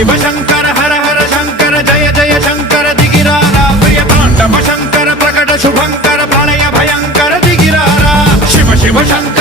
शिव शंकर हर हर शंकर जय जय शंकर दिगिरारा प्रिय तांडव शंकर प्रकट शुभंकर प्रलय भयंकर दिगिरारा शिव शिव शंकर